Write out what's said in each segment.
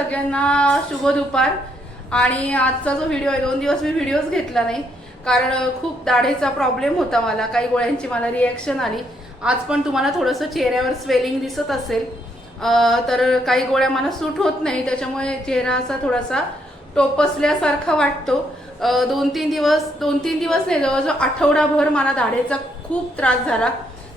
सगळ्यांना शुभ दुपार. आणि आजचा जो व्हिडिओ आहे दोन दिवस मी व्हिडिओज घेतला नाही कारण खूप दाढेचा प्रॉब्लेम होता मला काही गोळ्यांची मला रिॲक्शन आली. आज पण तुम्हाला थोडंसं चेहऱ्यावर स्वेलिंग दिसत असेल. तर काही गोळ्या मला सूट होत नाही त्याच्यामुळे चेहरा असा थोडासा टोपसल्यासारखा वाटतो. दोन तीन दिवस दोन तीन दिवस नाही जवळजवळ आठवडाभर मला दाढेचा खूप त्रास झाला.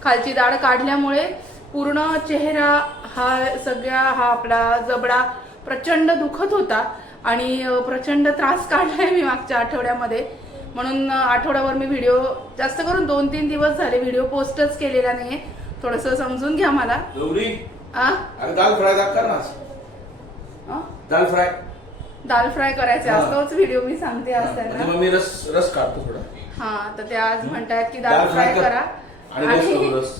खालची दाढ काढल्यामुळे पूर्ण चेहरा हा सगळ्या हा आपला जबडा प्रचंड दुखत होता आणि प्रचंड त्रास काढलाय मी मागच्या आठवड्यामध्ये. म्हणून आठवड्यावर मी व्हिडिओ जास्त करून दोन तीन दिवस झाले व्हिडिओ पोस्टच केलेला नाहीये. थोडस समजून घ्या मला. Dal fry? Dal fry. Dal fry करायचे. असतोच व्हिडिओ मी सांगते आज म्हणजे त्यांना मग मी रस रस काढतो थोडा. हा तर ते आज म्हणतायत की दाल फ्राय कर. आणि.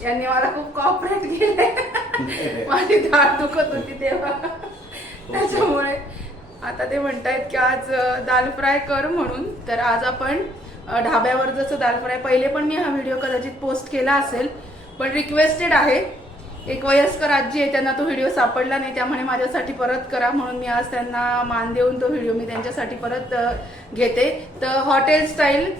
यांनी मला खूप कॉपरेट केले माझी दाढ दुखत होती तेव्हा. हो, हो. त्याच्यामुळे आता ते म्हणतायत की आज दाल फ्राय कर म्हणून. तर आज आपण ढाब्यावर जसं दाल फ्राय पहिले पण मी हा व्हिडिओ कदाचित पोस्ट केला असेल पण रिक्वेस्टेड आहे. एक वयस्कर आजी आहे त्यांना तो व्हिडिओ सापडला नाही त्यामुळे माझ्यासाठी परत करा म्हणून मी आज त्यांना मान देऊन तो व्हिडिओ मी त्यांच्यासाठी परत घेते. तर हॉटेल स्टाईल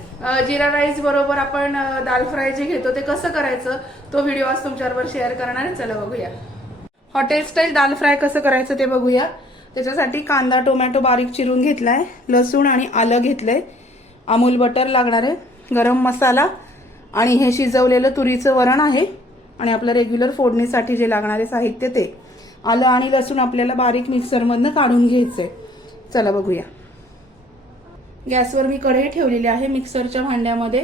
जिरा राईस बरोबर आपण दाल फ्राय जे घेतो ते कसं करायचं तो व्हिडिओ आज तुमच्याबरोबर शेअर करणार चला बघूया. हॉटेल स्टाईल दाल फ्राय कसं करायचं ते बघूया. त्याच्यासाठी कांदा टोमॅटो बारीक चिरून घेतलाय. लसूण आणि आलं घेतलंय. अमूल बटर लागणार आहे. गरम मसाला आणि हे शिजवलेलं तुरीचं वरण आहे. आणि आपलं रेग्युलर फोडणीसाठी जे लागणारे साहित्य ते. आलं आणि लसूण आपल्याला बारीक मिक्सरमधनं काढून घ्यायचंय. चला बघूया. गॅसवर मी कढई ठेवलेली आहे मिक्सरच्या भांड्यामध्ये.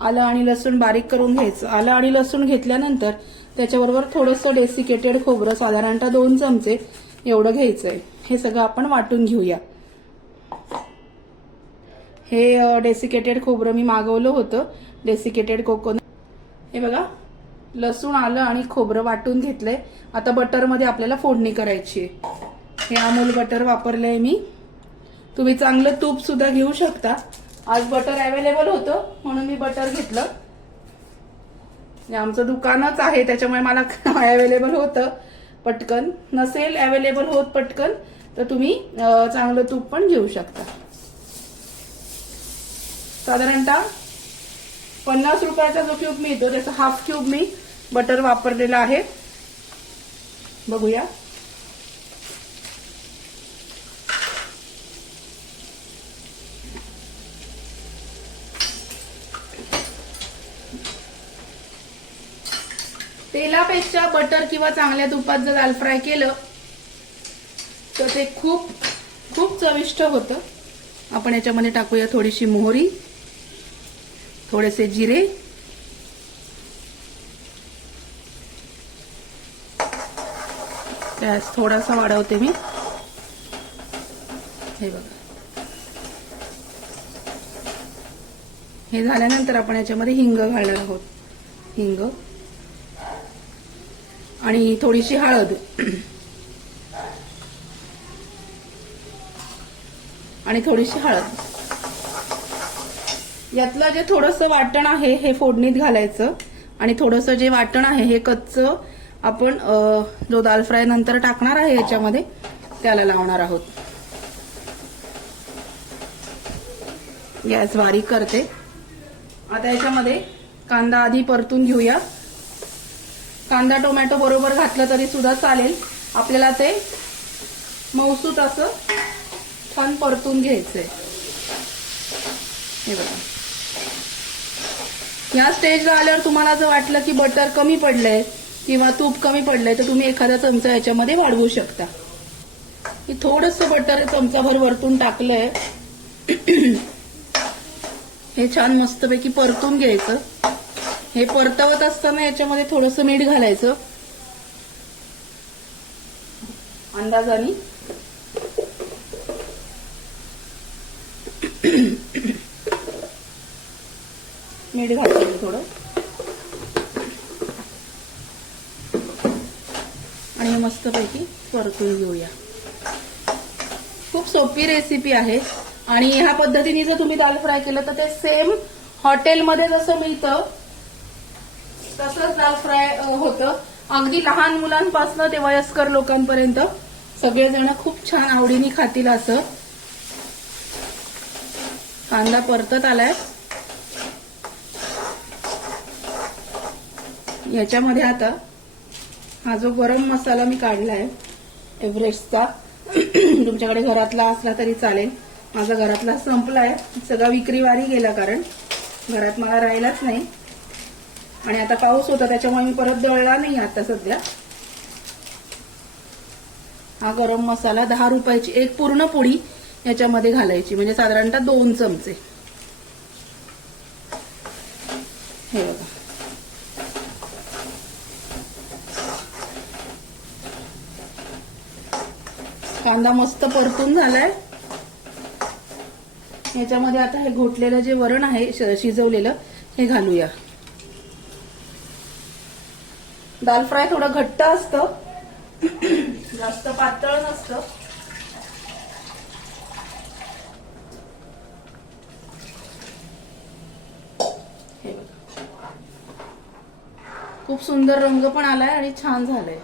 आलं आणि लसूण बारीक करून घ्यायचं. आलं आणि लसूण घेतल्यानंतर त्याच्याबरोबर थोडंसं डेसिकेटेड खोबरं साधारणतः दोन चमचे एवढं घ्यायचं आहे हे सगळं आपण वाटून घेऊया. हे डेसिकेटेड खोबरं मी मागवलं होतं. डेसिकेटेड कोकोनट हे बघा लसूण आलं आणि खोबरं वाटून घेतलंय. आता बटरमध्ये आपल्याला फोडणी करायची आहे. हे अमूल बटर वापरलंय मी. तुम्ही चांगलं तूप सुद्धा घेऊ शकता. आज बटर अवेलेबल होतं म्हणून मी बटर घेतलं. म्हणजे आमचं दुकानच आहे त्याच्यामुळे मला अवेलेबल होतं. पटकन. नसेल अवेलेबल होत पटकन तर तुम्ही चांगलं तूप पण घेऊ शकता. साधारणतः पन्नास रुपयाचा जो क्यूब मिळतो त्याचा हाफ क्यूब मी बटर वापरलेला आहे. बघूया. तेलापेक्षा बटर किंवा चांगल्या तुपात जर दाल फ्राय केलं तर ते खूप खूप चविष्ट होतं. आपण याच्यामध्ये टाकूया थोडीशी मोहरी थोडेसे जिरे. गॅस थोडासा वाढवते मी. हे बघा. हे झाल्यानंतर आपण याच्यामध्ये हिंग घालणार आहोत. हिंग. आणि थोडीशी हळद. आणि थोडीशी हळद. यातलं जे थोडस वाटण आहे हे फोडणीत घालायचं. आणि थोडस जे वाटण आहे हे कच्चं आपण जो दाल फ्राय नंतर टाकणार आहे याच्यामध्ये त्याला लावणार आहोत. गॅस बारीक करते. आता याच्यामध्ये कांदा आधी परतून घेऊया. कांदा टोमॅटो बरोबर घातलं तरी सुद्धा चालेल. आपल्याला ते मौसूत असं छान परतून घ्यायचंय. हे बघा. या स्टेजला आल्यावर तुम्हाला जर वाटलं की बटर कमी पडलंय किंवा तूप कमी पडलंय तर तुम्ही एखादा चमचा याच्यामध्ये वाढवू शकता. मी थोडस बटर चमचाभर वरतून टाकलंय. हे छान मस्तपैकी परतून घ्यायचं. हे परतवत असताना याच्यामध्ये थोडस मीठ घालायचं. अंदाजाने मीठ घालायचं थोडं. आणि हे मस्तपैकी परतून घेऊया. खूप सोपी रेसिपी आहे. आणि ह्या पद्धतीने जर तुम्ही दाल फ्राय केलं तर ते सेम हॉटेलमध्ये जसं मिळतं तसंच दाल फ्राय होतं. अगदी लहान मुलांपासून ते वयस्कर लोकांपर्यंत सगळेजण खूप छान आवडीने खातील असं. कांदा परतत आलाय. याच्यामध्ये आता हा जो गरम मसाला मी काढलाय एव्हरेस्टचा तुमच्याकडे घरातला असला तरी चालेल. माझा घरातला संपलाय. सगळा विक्रीवारी गेला कारण. घरात मला राहिलाच नाही. आणि आता पाऊस होता त्याच्यामुळे मी परत दळला नाही आता सध्या. हा गरम मसाला दहा रुपयाची एक पूर्ण पोळी याच्यामध्ये घालायची म्हणजे साधारणतः दोन चमचे. हे बघा. कांदा मस्त परतून झालाय. याच्यामध्ये आता हे घोटलेलं जे वरण आहे शिजवलेलं हे घालूया. दाल फ्राय थोडं घट्ट असतं. जास्त पातळ नसतं. खूप सुंदर रंग पण आलाय आणि छान झालाय.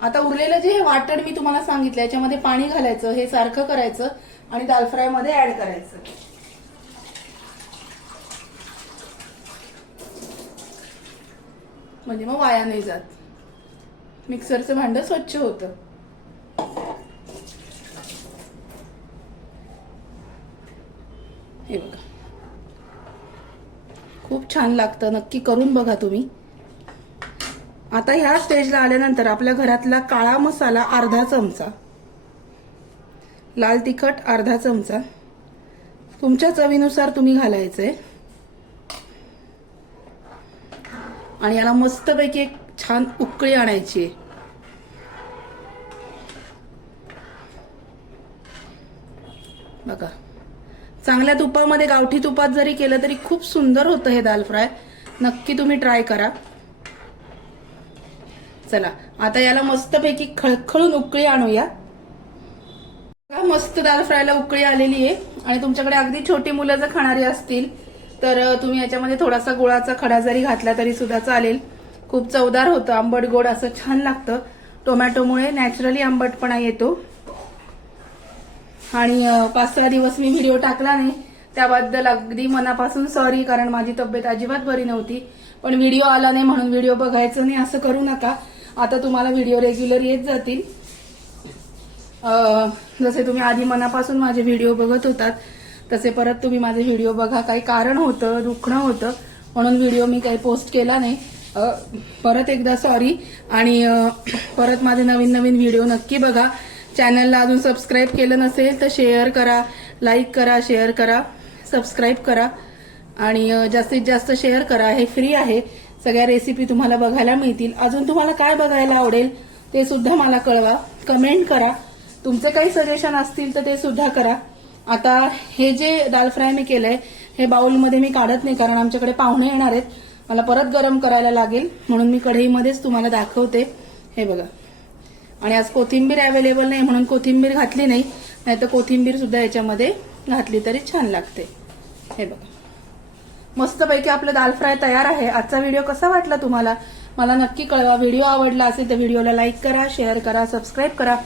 आता उरलेलं जे हे वाटण मी तुम्हाला सांगितलं याच्यामध्ये पाणी घालायचं हे सारखं करायचं आणि दाल फ्रायमध्ये ऍड करायचं. म्हणजे मग वाया नाही जात. मिक्सरचं भांडं स्वच्छ होतं. हे बघा. खूप छान लागतं. नक्की करून बघा तुम्ही. आता ह्या स्टेजला आल्यानंतर आपल्या घरातला काळा मसाला अर्धा चमचा. लाल तिखट अर्धा चमचा. तुमच्या चवीनुसार तुम्ही घालायचंय. आणि याला मस्तपैकी एक छान उकळी आणायची. आहे. बघा. चांगल्या तुपामध्ये गावठी तुपात जरी केलं तरी खूप सुंदर होतं हे दाल फ्राय. नक्की तुम्ही ट्राय करा. चला आता याला मस्तपैकी खळखळून उकळी आणूया. मस्त दाल फ्रायला उकळी आलेली आहे. आणि तुमच्याकडे अगदी छोटी मुलं जर खाणारी असतील तर तुम्ही याच्यामध्ये थोडासा गुळाचा खडा जरी घातला तरी सुद्धा चालेल. खूप चवदार होतं आंबट गोड असं छान लागतं. टोमॅटोमुळे नॅचरली आंबटपणा येतो. आणि पाच सहा दिवस मी व्हिडिओ टाकला नाही. त्याबद्दल अगदी मनापासून सॉरी कारण माझी तब्येत अजिबात बरी नव्हती. पण व्हिडिओ आला नाही म्हणून व्हिडिओ बघायचं नाही असं करू नका. आता तुम्हाला व्हिडिओ रेग्युलर येत जातील. जसे तुम्ही आधी मनापासून माझे व्हिडिओ बघत होतात तसे परत तुम्ही माझे व्हिडिओ बघा. काही कारण होतं दुखणं होतं म्हणून व्हिडिओ मी काही पोस्ट केला नाही. परत एकदा सॉरी आणि परत माझे नवीन नवीन व्हिडिओ नक्की बघा. चॅनलला अजून सबस्क्राईब केलं नसेल तर शेअर करा लाईक करा शेअर करा सबस्क्राईब करा. आणि जास्तीत जास्त शेअर करा. हे फ्री आहे. सगळ्या रेसिपी तुम्हाला बघायला मिळतील. अजून तुम्हाला काय बघायला आवडेल ते सुद्धा मला कळवा. कमेंट करा. तुमचे काही सजेशन असतील तर ते सुद्धा करा. आता हे जे दाल फ्राय मी केलंय हे बाउलमध्ये मी काढत नाही कारण आमच्याकडे पाहुणे येणार आहेत. मला परत गरम करायला लागेल म्हणून मी कढईमध्येच तुम्हाला दाखवते. हे बघा. आणि आज कोथिंबीर अवेलेबल नाही म्हणून कोथिंबीर घातली नाही. नाहीतर कोथिंबीर सुद्धा याच्यामध्ये घातली तरी छान लागते. हे बघा. मस्तपैकी आपलं दाल फ्राय तयार आहे. आजचा व्हिडिओ कसा वाटला तुम्हाला? मला नक्की कळवा. व्हिडिओ आवडला असेल तर व्हिडिओला लाईक करा शेअर करा सबस्क्राईब करा.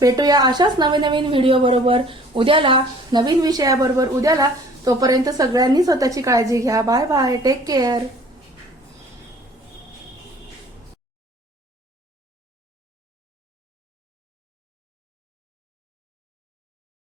भेटूया अशाच नवीन नवीन व्हिडिओ बरोबर. उद्याला नवीन विषयाबरोबर उद्याला तोपर्यंत सगळ्यांनी स्वतःची काळजी घ्या. Bye bye take care